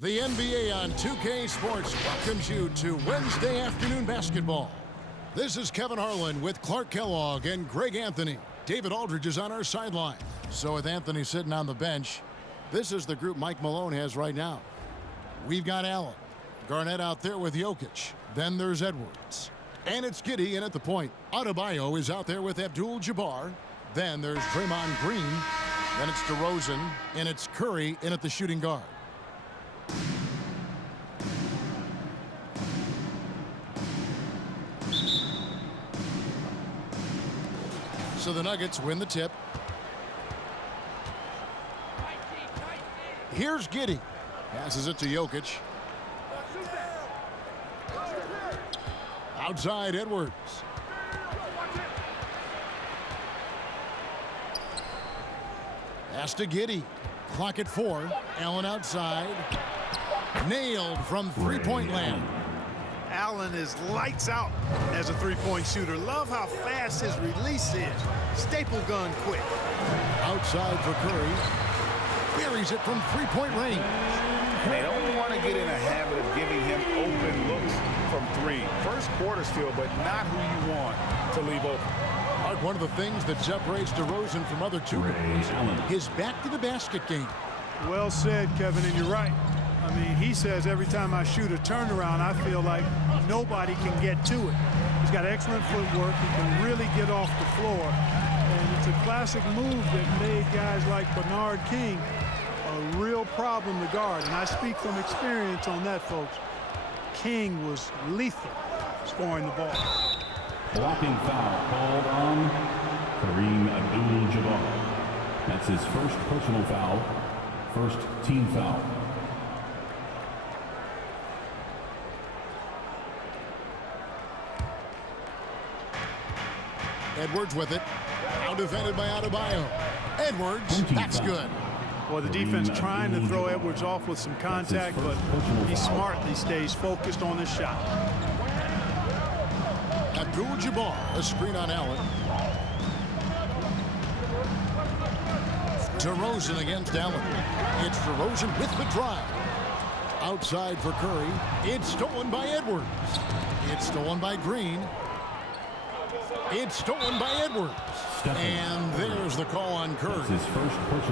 The NBA on 2K Sports welcomes you to Wednesday afternoon basketball. This is Kevin Harlan with Clark Kellogg and Greg Anthony. David Aldridge is on our sideline. So with Anthony sitting on the bench, this is the group Mike Malone has right now. We've got Allen. Garnett out there with Jokic. Then there's Edwards. And it's Giddey in at the point. Adebayo is out there with Abdul-Jabbar. Then there's Draymond Green. Then it's DeRozan. And it's Curry in at the shooting guard. So the Nuggets win the tip. Here's Giddey. Passes it to Jokic. Outside Edwards. Pass to Giddey. Clock at 4. Allen outside. Nailed from three-point land. Allen is lights out as a three-point shooter. Love how fast his release is. Staple gun quick. Outside for Curry. Buries it from three-point range. They don't want to get in a habit of giving him open looks from three. First quarter still, but not who you want to leave open. Mark, one of the things that separates DeRozan from other two-guards, his back-to-the-basket game. Well said, Kevin, and you're right. I mean, he says every time I shoot a turnaround, I feel like nobody can get to it. He's got excellent footwork. He can really get off the floor. And it's a classic move that made guys like Bernard King a real problem to guard. And I speak from experience on that, folks. King was lethal scoring the ball. Blocking foul called on Kareem Abdul-Jabbar. That's his first personal foul, first team foul. Edwards with it. Now defended by Adebayo. Edwards, that's good. Well, the defense trying to throw Edwards off with some contact, but he smartly stays focused on his shot. Abdul-Jabbar, a screen on Allen. DeRozan against Allen. It's DeRozan with the drive. Outside for Curry. It's stolen by Edwards. It's stolen by Green. It's stolen by Edwards. And there's the call on Curry.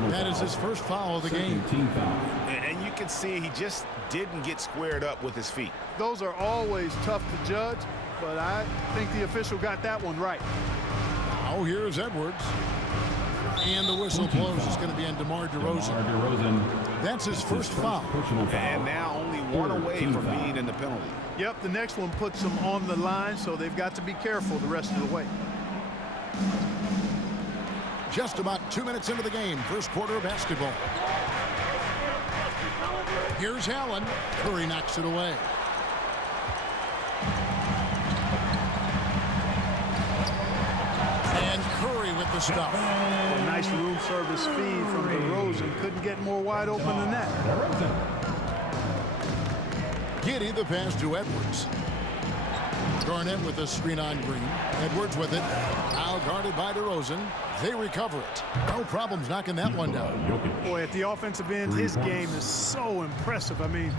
That is his first foul of the game. Team foul. And you can see he just didn't get squared up with his feet. Those are always tough to judge, but I think the official got that one right. Now here's Edwards. And the whistle blows. It's going to be on DeMar DeRozan. That's his first foul. And now only one away from being in the penalty. Yep, the next one puts them on the line, so they've got to be careful the rest of the way. Just about 2 minutes into the game, first quarter of basketball. Here's Allen. Curry knocks it away. And Curry with the stop. A nice room service feed from DeRozan. Couldn't get more wide open than that. Giddey the pass to Edwards. Garnett with a screen on Green. Edwards with it. Now guarded by DeRozan. They recover it. No problems knocking that one down. Boy, at the offensive end, his game is so impressive. I mean,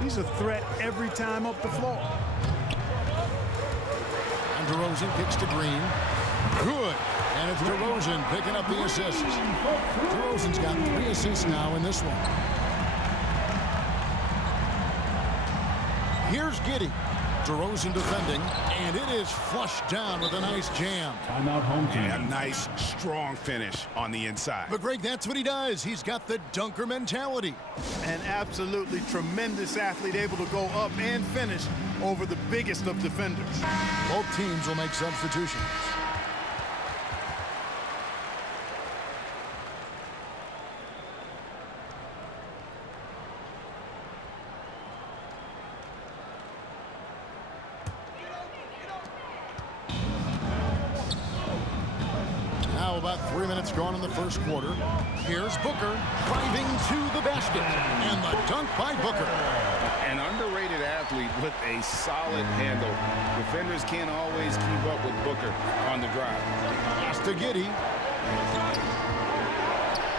he's a threat every time up the floor. And DeRozan kicks to Green. Good. And it's DeRozan picking up the assist. DeRozan's got 3 assists now in this one. Here's Giddey. DeRozan defending, and it is flushed down with a nice jam. Timeout home team. And a nice, strong finish on the inside. But, Greg, that's what he does. He's got the dunker mentality. An absolutely tremendous athlete, able to go up and finish over the biggest of defenders. Both teams will make substitutions. Now about 3 minutes gone in the first quarter. Here's Booker driving to the basket. And the dunk by Booker. An underrated athlete with a solid handle. Defenders can't always keep up with Booker on the drive. Pass to Giddey.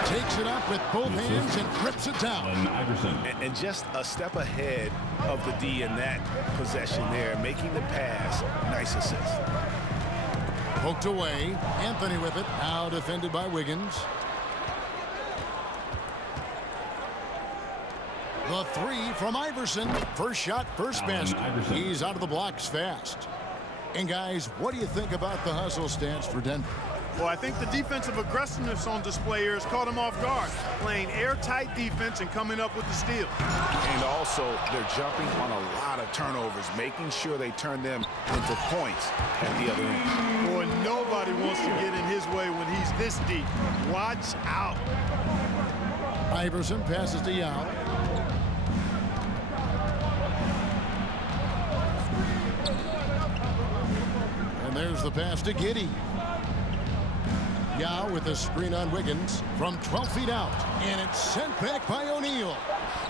Takes it up with both hands and grips it down. Allen Iverson. And just a step ahead of the D in that possession there, making the pass. Nice assist. Poked away. Anthony with it. Now defended by Wiggins. The three from Iverson. First shot, first basket. He's out of the blocks fast. And guys, what do you think about the hustle stance for Denver? Well, I think the defensive aggressiveness on display here has caught him off guard, playing airtight defense and coming up with the steal. And also, they're jumping on a lot of turnovers, making sure they turn them into points at the other end. Boy, nobody wants to get in his way when he's this deep. Watch out. Iverson passes to Yao. And there's the pass to Giddey. Yao with a screen on Wiggins from 12 feet out. And it's sent back by O'Neal.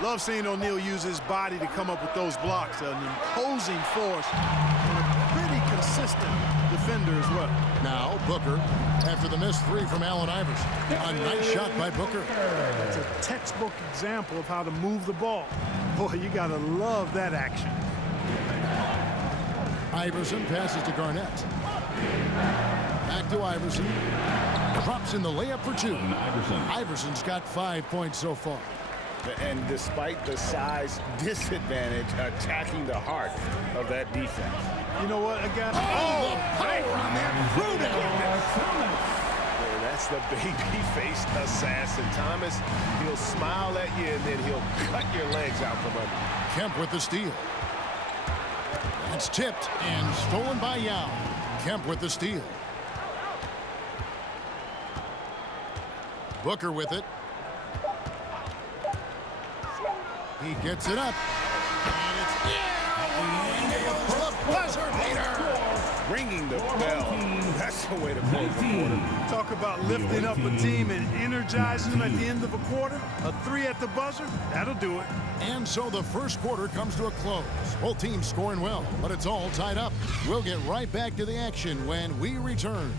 Love seeing O'Neal use his body to come up with those blocks. An imposing force and a pretty consistent defender as well. Now Booker after the missed three from Allen Iverson. A nice shot by Booker. It's a textbook example of how to move the ball. Boy, you got to love that action. Iverson passes to Garnett. Back to Iverson. Drops in the layup for two. Iverson's got 5 points so far. And despite the size disadvantage, attacking the heart of that defense. You know what, again? Oh, the power on that Ruben! Well, that's the baby-faced assassin. Thomas, he'll smile at you and then he'll cut your legs out from under you. Kemp with the steal. It's tipped and stolen by Yao. Kemp with the steal. Booker with it. He gets it up. And it's Yao for the buzzer beater. Ringing the bell. That's the way to play the quarter. Talk about lifting up a team and energizing them at the end of a quarter. A three at the buzzer, that'll do it. And so the first quarter comes to a close. Both teams scoring well, but it's all tied up. We'll get right back to the action when we return.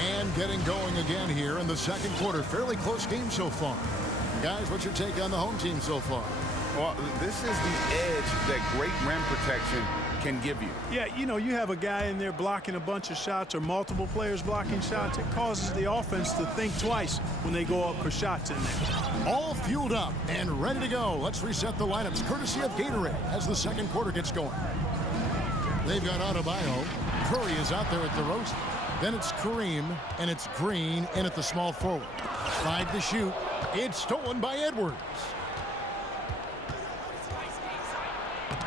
And getting going again here in the second quarter. Fairly close game so far. Guys, what's your take on the home team so far? Well, this is the edge that great rim protection can give you. Yeah, you know, you have a guy in there blocking a bunch of shots or multiple players blocking shots. It causes the offense to think twice when they go up for shots in there. All fueled up and ready to go. Let's reset the lineups courtesy of Gatorade as the second quarter gets going. They've got Adebayo. Curry is out there at the DeRozan. Then it's Kareem, and it's Green in at the small forward. 5 to shoot. It's stolen by Edwards.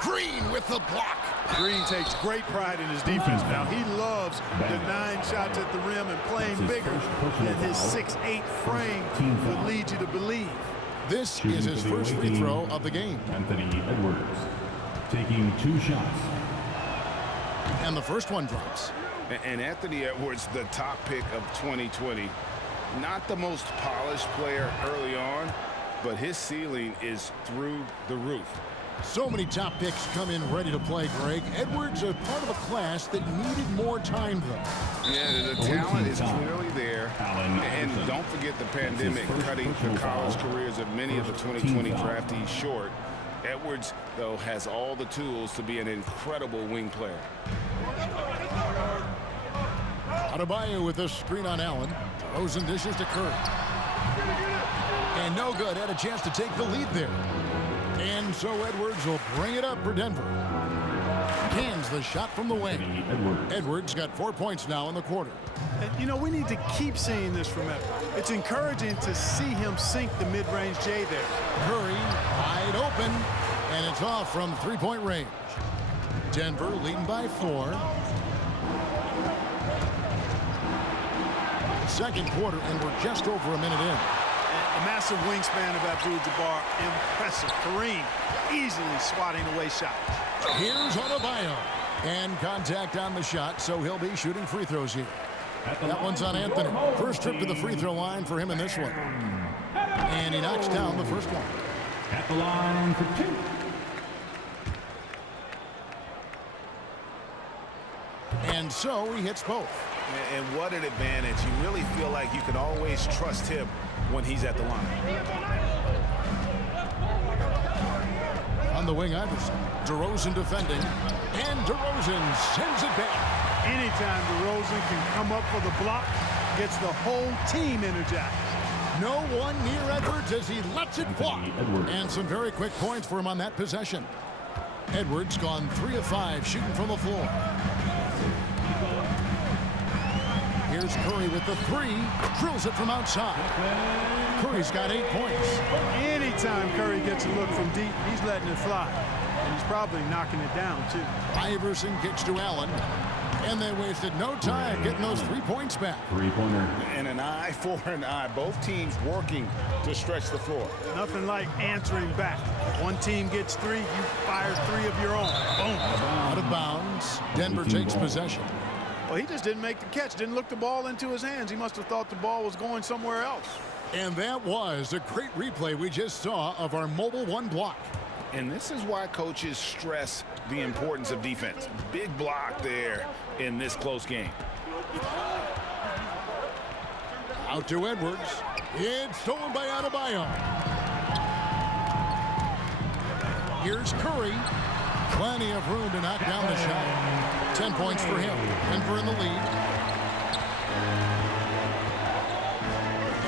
Green with the block. Green takes great pride in his defense now. He loves the 9 shots at the rim and playing bigger than his 6'8" frame would lead you to believe. This is his first free throw of the game. Anthony Edwards taking 2 shots. And the first one drops. And Anthony Edwards, the top pick of 2020. Not the most polished player early on, but his ceiling is through the roof. So many top picks come in ready to play, Greg. Edwards a part of a class that needed more time, though. Yeah, the talent is clearly there. And don't forget the pandemic cutting the college careers of many of the 2020 draftees short. Edwards, though, has all the tools to be an incredible wing player. Adebayo with a screen on Allen. DeRozan dishes to Curry. And no good. Had a chance to take the lead there. And so Edwards will bring it up for Denver. Cans the shot from the wing. Edwards got 4 points now in the quarter. And, you know, we need to keep seeing this from Edwards. It's encouraging to see him sink the mid-range J there. Curry wide open. And it's off from three-point range. Denver leading by 4. Second quarter, and we're just over a minute in. A massive wingspan of Abdul-Jabbar. Impressive. Kareem easily swatting away shots. Here's Adebayo. And contact on the shot, so he'll be shooting free throws here. That one's on Anthony. First trip to the free throw line for him in this one. And he knocks down the first one. At the line for 2. so he hits both. And what an advantage. You really feel like you can always trust him when he's at the line. On the wing, Iverson. DeRozan defending. And DeRozan sends it back. Anytime DeRozan can come up for the block, gets the whole team energized. No one near Edwards as he lets it fly. And some very quick points for him on that possession. Edwards gone 3 of 5 shooting from the floor. Here's Curry with the 3. Drills it from outside. Curry's got 8 points. Anytime Curry gets a look from deep, he's letting it fly. And he's probably knocking it down, too. Iverson kicks to Allen. And they wasted no time getting those 3 points back. Three-pointer. And an eye for an eye. Both teams working to stretch the floor. Nothing like answering back. One team gets 3, you fire 3 of your own. Boom. Out of bounds. Denver takes possession. Well, he just didn't make the catch. Didn't look the ball into his hands. He must have thought the ball was going somewhere else. And that was a great replay we just saw of our mobile 1 block. And this is why coaches stress the importance of defense. Big block there in this close game. Out to Edwards. It's stolen by Adebayo. Here's Curry. Plenty of room to knock down the shot. 10 points for him. Denver in the lead.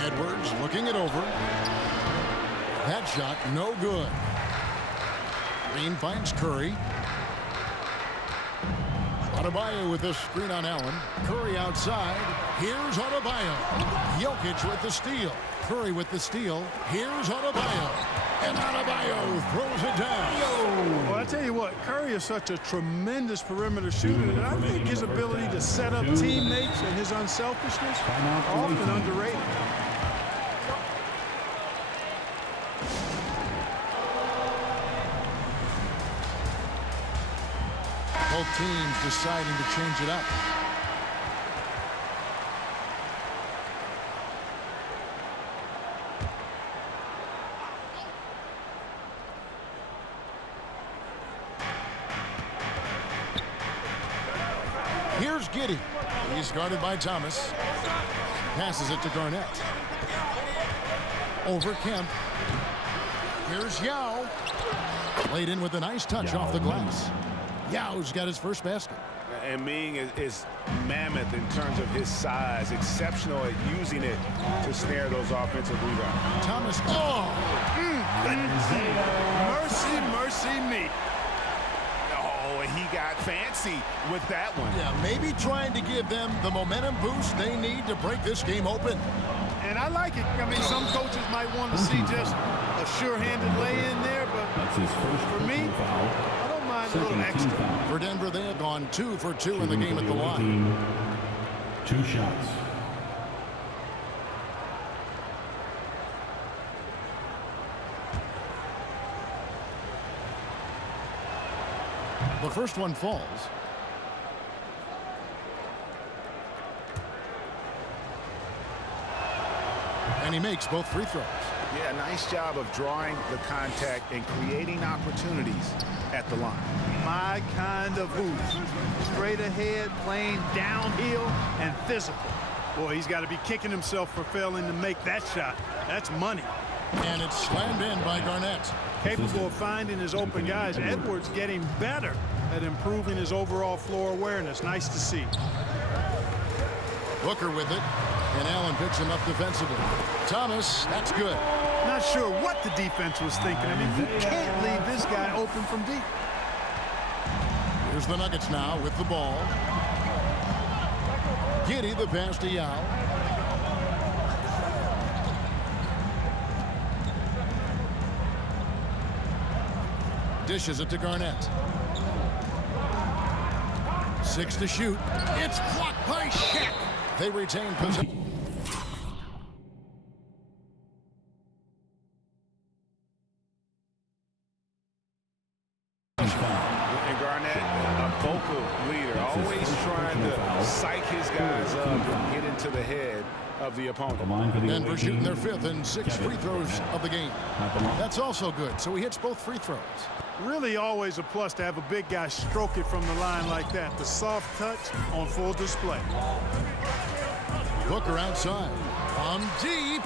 Edwards looking it over. That shot no good. Green finds Curry. Adebayo with the screen on Allen. Curry outside. Here's Adebayo. Jokic with the steal. Curry with the steal. Here's Adebayo. And Adebayo throws it down. Well, I tell you what, Curry is such a tremendous perimeter shooter, and I think his ability to set up teammates and his unselfishness are often underrated. Both teams deciding to change it up. Here's Giddey. He's guarded by Thomas. Passes it to Garnett. Over Kemp. Here's Yao. Laid in with a nice touch off the glass. Yao's got his first basket. And Ming is mammoth in terms of his size, exceptional at using it to snare those offensive rebounds. Thomas. Mercy, mercy me. Oh, and he got fancy with that one. Yeah, maybe trying to give them the momentum boost they need to break this game open. And I like it. I mean, some coaches might want to see just a sure-handed lay-in there, but That's his first for me, foul. I don't mind a little extra. Foul. For Denver, they have gone 2 for 2 in the game at the line. 2 shots. The first one falls. And he makes both free throws. Yeah, nice job of drawing the contact and creating opportunities at the line. My kind of hoops. Straight ahead, playing downhill, and physical. Boy, he's got to be kicking himself for failing to make that shot. That's money. And it's slammed in by Garnett. Capable of finding his open guys. Edwards getting better at improving his overall floor awareness. Nice to see. Booker with it. And Allen picks him up defensively. Thomas, that's good. Not sure what the defense was thinking. I mean, you can't leave this guy open from deep. Here's the Nuggets now with the ball. Giddey the pass to Yao. Dishes it to Garnett. 6 to shoot. It's blocked by Shaq. They retain possession. And Garnett, a vocal leader, always trying to psych his guys up and get into the head of the opponent. Denver shooting their 5th and 6 free throws of the game. That's also good, so he hits both free throws. Really always a plus to have a big guy stroke it from the line like that. The soft touch on full display. Booker outside. From deep.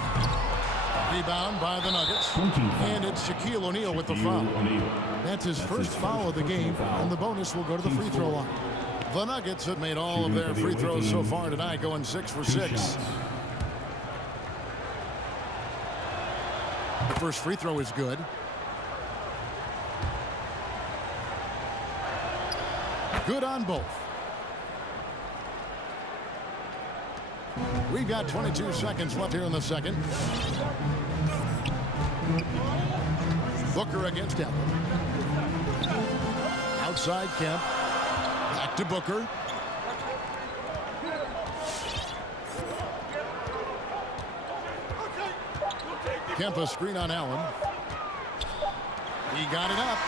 Rebound by the Nuggets. And it's Shaquille O'Neal with the foul. That's his first foul of the game, and the bonus will go to the free throw line. The Nuggets have made all of their free throws so far tonight, going 6 for 6. The first free throw is good. Good on both. We've got 22 seconds left here in the second. Booker against Allen. Outside Kemp. Back to Booker. Kemp a screen on Allen. He got it up.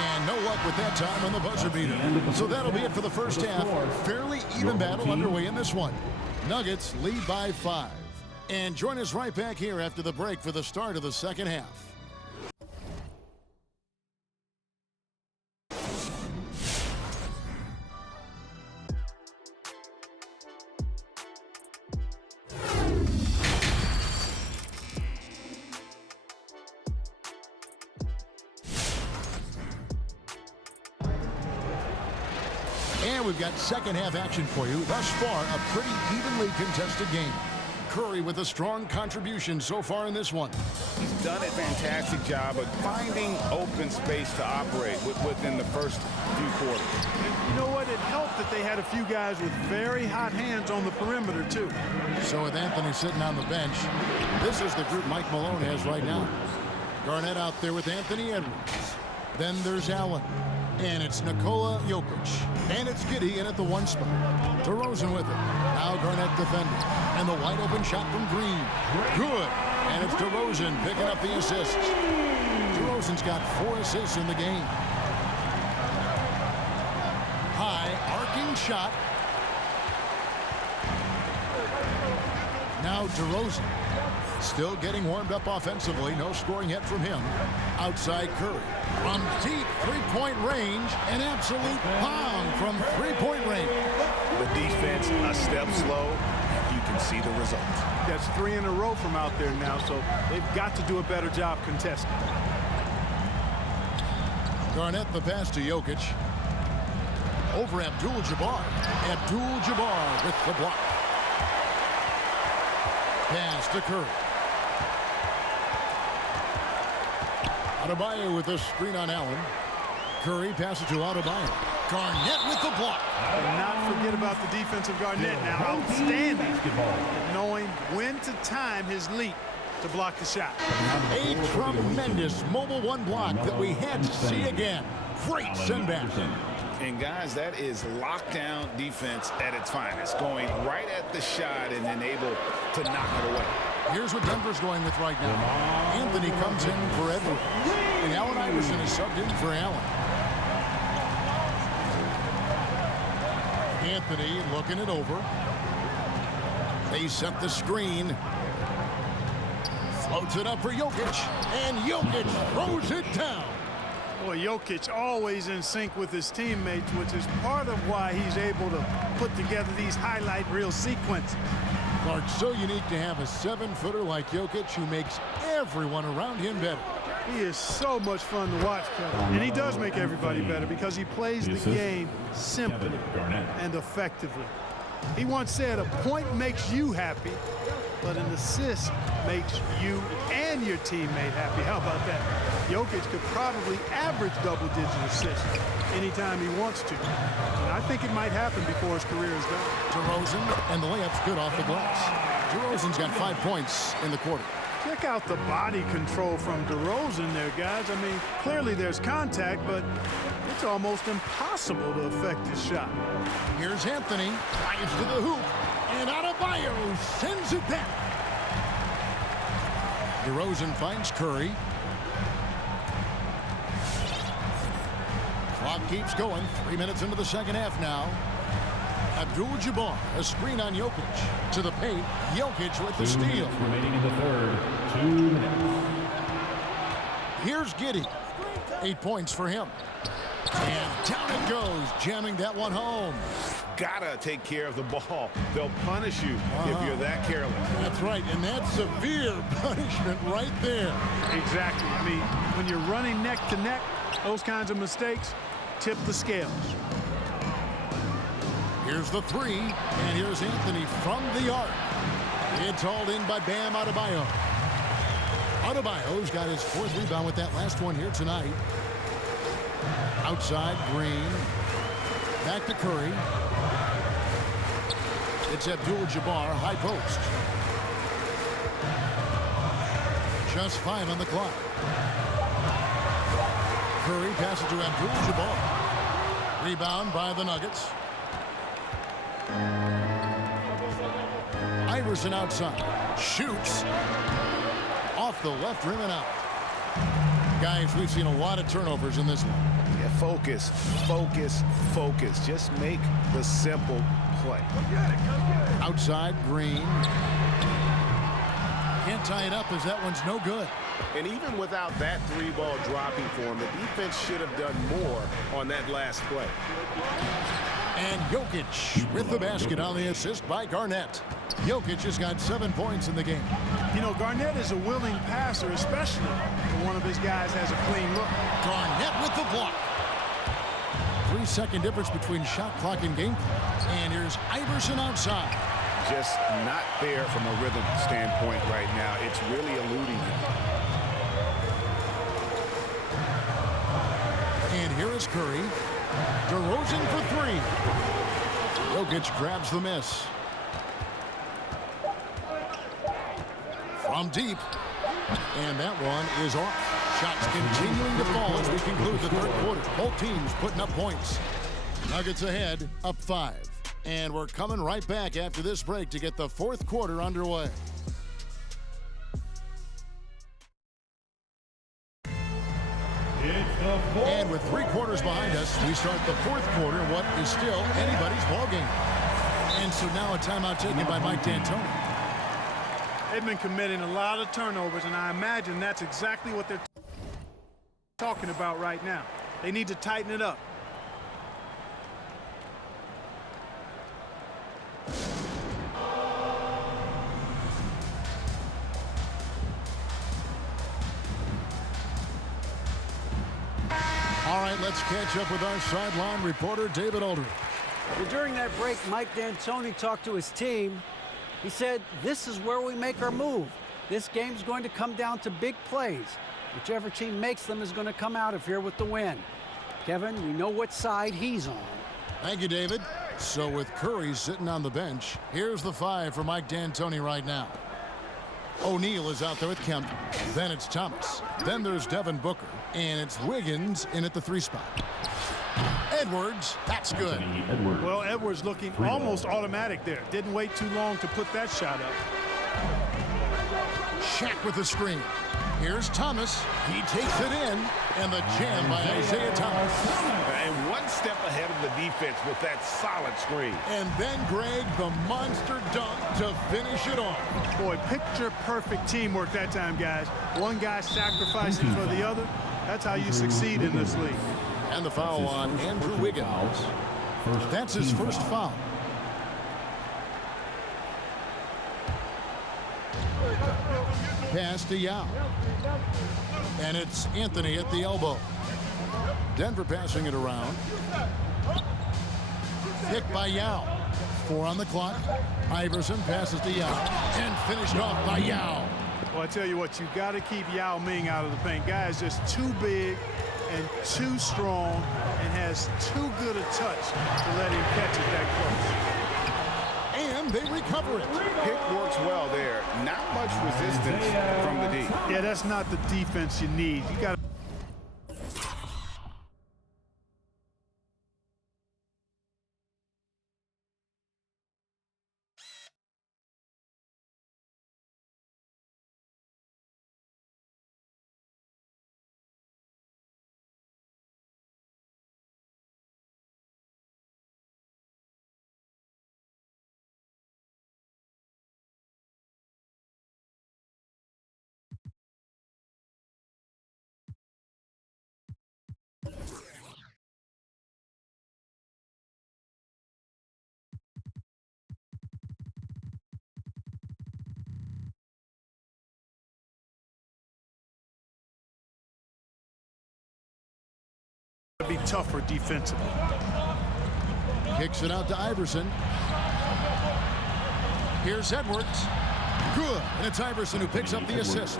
And no luck with that time on the buzzer beater. So that'll be it for the first half. Fairly even battle underway in this one. Nuggets lead by 5. And join us right back here after the break for the start of the second half. And we've got second half action for you. Thus far, a pretty evenly contested game. Curry with a strong contribution so far in this one. He's done a fantastic job of finding open space to operate within the first few quarters. You know what? It helped that they had a few guys with very hot hands on the perimeter, too. So with Anthony sitting on the bench, this is the group Mike Malone has right now. Garnett out there with Anthony Edwards. Then there's Allen. And it's Nikola Jokic. And it's Giddey in at the 1 spot. DeRozan with it. Now Garnett defending. And the wide open shot from Green. Good. And it's DeRozan picking up the assists. DeRozan's got 4 assists in the game. High arcing shot. Now DeRozan. Still getting warmed up offensively. No scoring yet from him. Outside Curry. From deep three-point range. An absolute bomb from three-point range. The defense a step slow. You can see the results. That's 3 in a row from out there now, so they've got to do a better job contesting. Garnett the pass to Jokic. Over Abdul-Jabbar. Abdul-Jabbar with the block. Pass to Curry. Adebayo with the screen on Allen. Curry passes to Adebayo. Garnett with the block. Not forget about the defensive Garnett now. Outstanding at knowing when to time his leap to block the shot. A tremendous mobile 1 block that we had to see again. Great send back. And guys, that is lockdown defense at its finest. Going right at the shot and then able to knock it away. Here's what Denver's going with right now. Anthony comes in for Edwards. And Allen Iverson is subbed in for Allen. Anthony looking it over. They set the screen. Floats it up for Jokic. And Jokic throws it down. Boy, Jokic always in sync with his teammates, which is part of why he's able to put together these highlight reel sequences. Clark, so unique to have a 7-footer like Jokic who makes everyone around him better. He is so much fun to watch, Kevin. And he does make everybody better because he plays the game simply and effectively. He once said, a point makes you happy, but an assist makes you and your teammate happy. How about that? Jokic could probably average double-digit assists anytime he wants to. And I think it might happen before his career is done. DeRozan, and the layup's good off the glass. DeRozan's got 5 points in the quarter. Check out the body control from DeRozan there, guys. I mean, clearly there's contact, but it's almost impossible to affect his shot. Here's Anthony, drives to the hoop, and Adebayo sends it back. DeRozan finds Curry. Clock keeps going. 3 minutes into the second half now. Abdul-Jabbar, a screen on Jokic. To the paint, Jokic with the steal. Remaining in the third, 2 minutes. Here's Giddey. 8 points for him. And down it goes, jamming that one home. Gotta take care of the ball. They'll punish you if you're that careless. That's right, and that's severe punishment right there. Exactly. I mean, when you're running neck to neck, those kinds of mistakes tip the scales. Here's the three, and here's Anthony from the arc. It's hauled in by Bam Adebayo. Adebayo's got his 4th rebound with that last one here tonight. Outside, Green. Back to Curry. It's Abdul-Jabbar, high post. Just 5 on the clock. Curry passes to Abdul-Jabbar. Rebound by the Nuggets. Iverson outside. Shoots. Off the left rim and out. Guys, we've seen a lot of turnovers in this one. Yeah, focus, focus, focus. Just make the simple play. Outside, Green. Can't tie it up as that one's no good. And even without that 3-ball dropping for him, the defense should have done more on that last play. And Jokic with the basket on the assist by Garnett. Jokic has got 7 points in the game. You know, Garnett is a willing passer, especially when one of his guys has a clean look. Garnett with the block. 3-second difference between shot clock and game clock. And here's Iverson outside. Just not there from a rhythm standpoint right now. It's really eluding him. And here is Curry. DeRozan for 3. Jokic grabs the miss. From deep. And that one is off. Shots continuing to fall as we conclude the 3rd quarter. Both teams putting up points. Nuggets ahead, up 5. And we're coming right back after this break to get the 4th quarter underway. And with 3 quarters behind us, we start the 4th quarter, what is still anybody's ballgame. And so now a timeout taken by Mike D'Antoni. They've been committing a lot of turnovers, and I imagine that's exactly what they're talking about right now. They need to tighten it up. All right, let's catch up with our sideline reporter, David Aldridge. Well, during that break, Mike D'Antoni talked to his team. He said, this is where we make our move. This game's going to come down to big plays. Whichever team makes them is going to come out of here with the win. Kevin, we know what side he's on. Thank you, David. So with Curry sitting on the bench, here's the 5 for Mike D'Antoni right now. O'Neal is out there with Kemp. Then it's Thomas. Then there's Devin Booker. And it's Wiggins in at the 3 spot. Edwards, that's good. Well, Edwards looking almost automatic there. Didn't wait too long to put that shot up. Shaq with the screen. Here's Thomas. He takes it in. And the jam by Isaiah Thomas. And one step ahead of the defense with that solid screen. And then Greg, the monster dunk to finish it off. Boy, picture perfect teamwork that time, guys. One guy sacrificing for the other. That's how you succeed in this league. And the foul on Andrew Wiggins. That's his first foul. Pass to Yao. And it's Anthony at the elbow. Denver passing it around. Picked by Yao. 4 on the clock. Iverson passes to Yao. And finished off by Yao. Well, I tell you what, you got to keep Yao Ming out of the paint. Guy is just too big and too strong and has too good a touch to let him catch it that close. And they recover it. Pick works well there. Not much resistance from the D. Yeah, that's not the defense you need. You got to to be tougher defensively. Kicks it out to Iverson. Here's Edwards. Good. And it's Iverson who picks up the assist.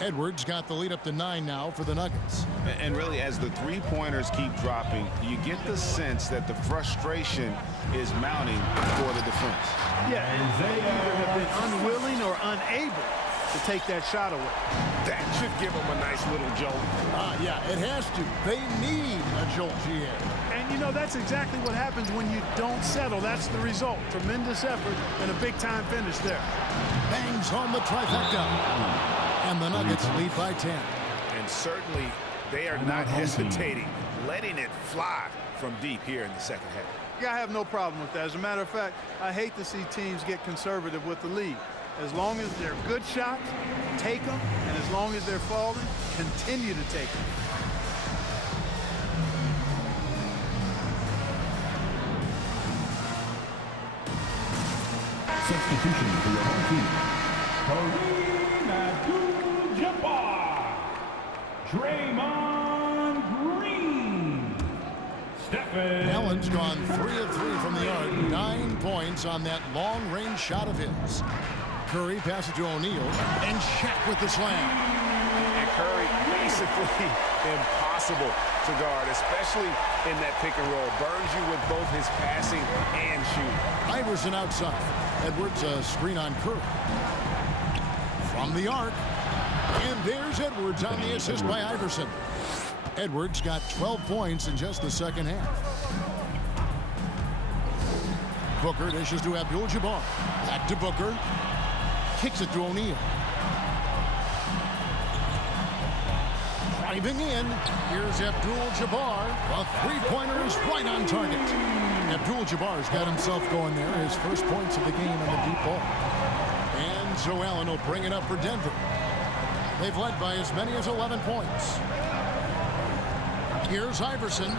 Edwards got the lead up to 9 now for the Nuggets. And really, as the three-pointers keep dropping, you get the sense that the frustration is mounting for the defense. Yeah, and they either have been unwilling or unable to take that shot away. That should give them a nice little jolt. Yeah, it has to. They need a jolt, GA. And, you know, that's exactly what happens when you don't settle. That's the result. Tremendous effort and a big-time finish there. Bangs home the trifecta. And the Nuggets lead by 10. And certainly they are not hesitating, letting it fly from deep here in the second half. Yeah, I have no problem with that. As a matter of fact, I hate to see teams get conservative with the lead. As long as they're good shots, take them. And as long as they're falling, continue to take them. Substitution for your home team. Kareem Abdul-Jabbar. Draymond Green. Stephen. Allen's gone 3 of 3 from the arc. 9 points on that long-range shot of his. Curry passes to O'Neal. And Shaq with the slam. And Curry basically impossible to guard, especially in that pick and roll. Burns you with both his passing and shooting. Iverson outside. Edwards a screen on Curry. From the arc. And there's Edwards on the assist by Iverson. Edwards got 12 points in just the second half. Booker dishes to Abdul-Jabbar. Back to Booker. Kicks it to O'Neal. Driving in. Here's Abdul-Jabbar. A three-pointer is right on target. Abdul-Jabbar's got himself going there. His first points of the game on the deep ball. And so Allen will bring it up for Denver. They've led by as many as 11 points. Here's Iverson.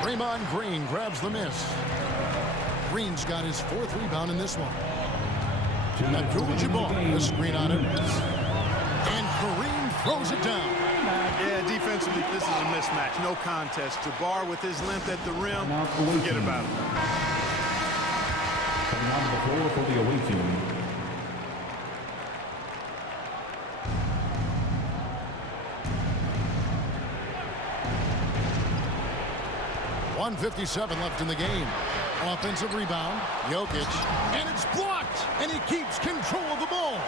Draymond Green grabs the miss. Green's got his 4th rebound in this one. Abdul-Jabbar, the screen on it. And Kareem throws it down. Yeah, defensively, this is a mismatch. No contest. Jabbar with his length at the rim, forget about it. Coming on the floor for the away team. .157 left in the game. Offensive rebound. Jokic. And it's blocked. And he keeps control of the ball.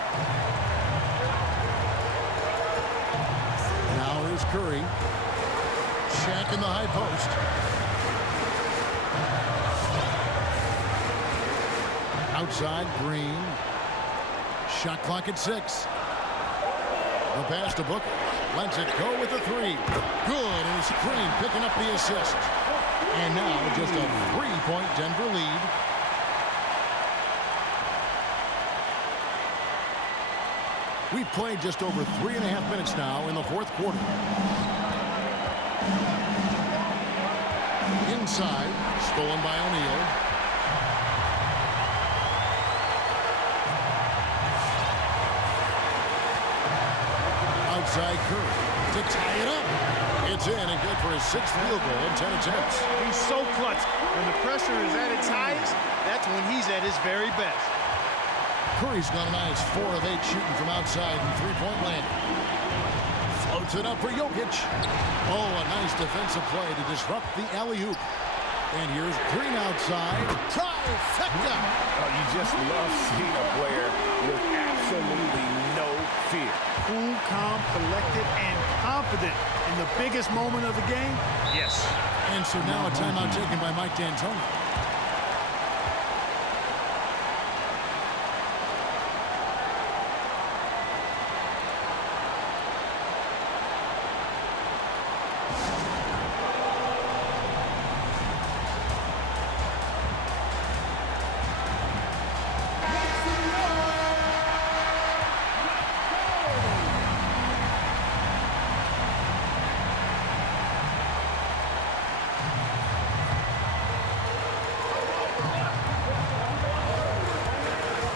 Now here's Curry. Shaq in the high post. Outside, Green. Shot clock at 6. The pass to Booker. Lets it go with the 3. Good, and it's Green picking up the assist. And now just a 3-point Denver lead. We've played just over 3.5 minutes now in the 4th quarter. Inside, stolen by O'Neal. Outside Curry to tie it up. It's in and good for his 6th field goal in 10 attempts. He's so clutch. When the pressure is at its highest, that's when he's at his very best. Curry's got a nice 4 of 8 shooting from outside and 3-point land. Floats it up for Jokic. Oh, a nice defensive play to disrupt the alley-oop. And here's Green outside. Trifecta! Oh, you just love seeing a player with absolutely no fear. Cool, calm, collected, and confident in the biggest moment of the game. Yes. And so now a timeout taken by Mike D'Antoni.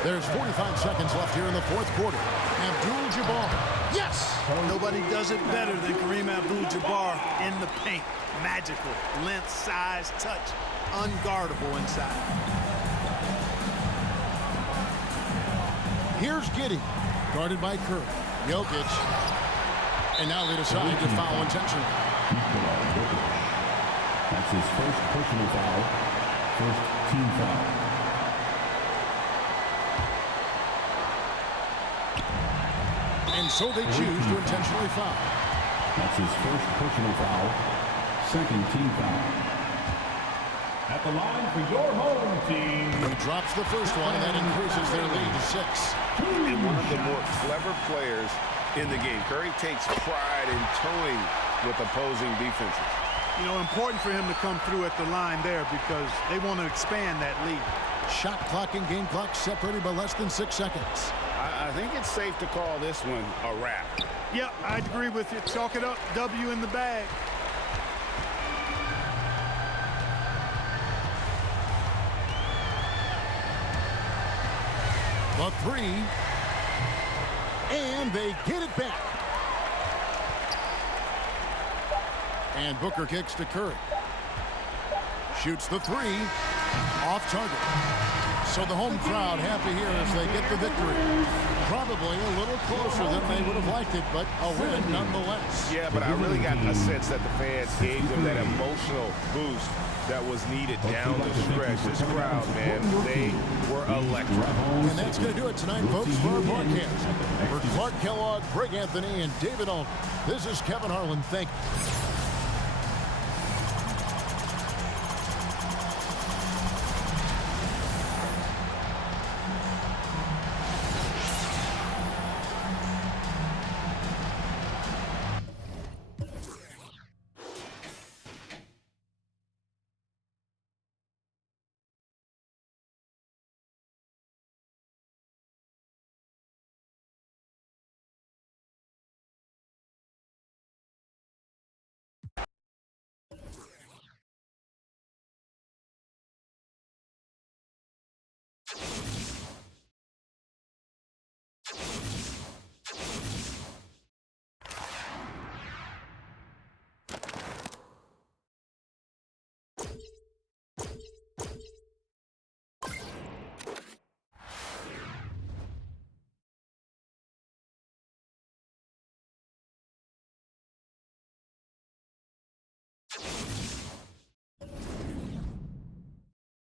There's 45 seconds left here in the fourth quarter. Abdul-Jabbar. Yes! Nobody does it better than Kareem Abdul-Jabbar in the paint. Magical. Length, size, touch. Unguardable inside. Here's Giddey. Guarded by Curry. Jokic. And now they decide to foul intentionally. That's his first personal foul. First team foul. And so they choose to intentionally foul. That's his first personal foul. Second team foul. At the line for your home team. He drops the first one, and that increases their lead to 6. And one of the more clever players in the game. Curry takes pride in toying with opposing defenses. You know, important for him to come through at the line there because they want to expand that lead. Shot clock and game clock separated by less than 6 seconds. I think it's safe to call this one a wrap. Yep, I'd agree with you. Chalk it up. W in the bag. The three. And they get it back. And Booker kicks to Curry. Shoots the three. Off target. So the home crowd happy here as they get the victory. Probably a little closer than they would have liked it, but a win nonetheless. Yeah, but I really got a sense that the fans gave them that emotional boost that was needed down the stretch. This crowd, man, they were electric. And that's going to do it tonight, folks, for our broadcast. For Clark Kellogg, Greg Anthony, and David Aldridge, this is Kevin Harlan. Thank you.